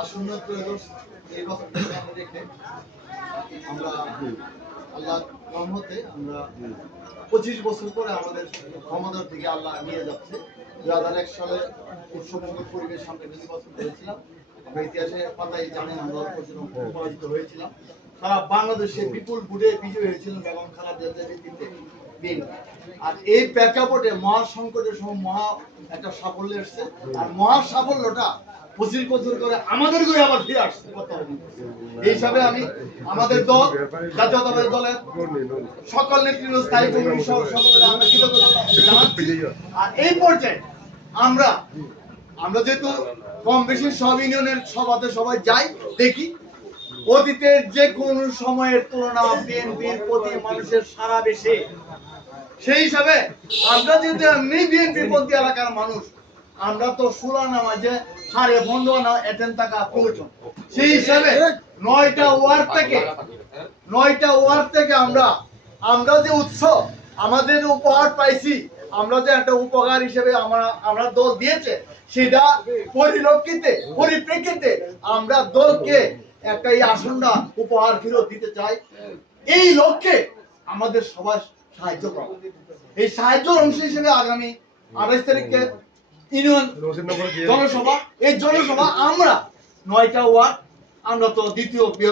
আসন্ন ত্রয়োদশ রেখে আমরা আল্লাহ রহমতে আমরা পঁচিশ বছর পরে আমাদের আল্লাহ নিয়ে যাচ্ছে। দু হাজার এক সালে পরিবেশ আমরা করেছিলাম ইতিহাসে জানেন আমরা পরাজিত হয়েছিলাম। বাংলাদেশে বিপুল ভোটে বিজয়ী হয়েছিলেন বেগম খালেদা জিয়ার নেতৃত্বে আর এই প্রেক্ষাপটে মহা সংকটের সময় মহা একটা সাফল্য এসছে। আর মহা সাফল্যটা করে আমাদের করে আবার ফিরে এই হিসাবে আমি আমাদের দল, জাতীয়তাবাদী দলের সকল নেতৃত্ব স্থায়ী কমিটি আমরা আর এই পর্যায়ে আমরা আমরা যেহেতু কম বেশি সব ইউনিয়নের সভাতে সবাই যাই, দেখি অতীতের যে কোন সময়ের তুলনা বিএনপির প্রতি মানুষের সারা বেশি। সেই হিসাবে আমরা যেহেতু এমনি বিএনপির পন্থী এলাকার মানুষ আমরা তো সুরা নামাজে সাড়ে পনেরো না এটেন টাকা প্রয়োজন। সেই হিসাবে নয়টা ওয়ার্ড থেকে নয়টা ওয়ার্ড থেকে আমরা আমরা যে উৎসব, আমাদের উপহার পাইছি, আমরা যে একটা উপহার হিসেবে আমরা আমরা দল দিয়েছে, সেটা পরিলক্ষিতে, পরিপ্রেক্ষিতে আমরা দলকে একটা এই আসনটা উপহার ফেরত দিতে চাই। এই লক্ষ্যে আমাদের সবার সাহায্য করা। এই সাহায্যের অংশ হিসেবে আগামী আঠাইশ তারিখে ইউনিয়ন জনসভা এই জনসভা আমরা নয়টা ওয়ার্ড আমরা তো দ্বিতীয় বৃহত্তম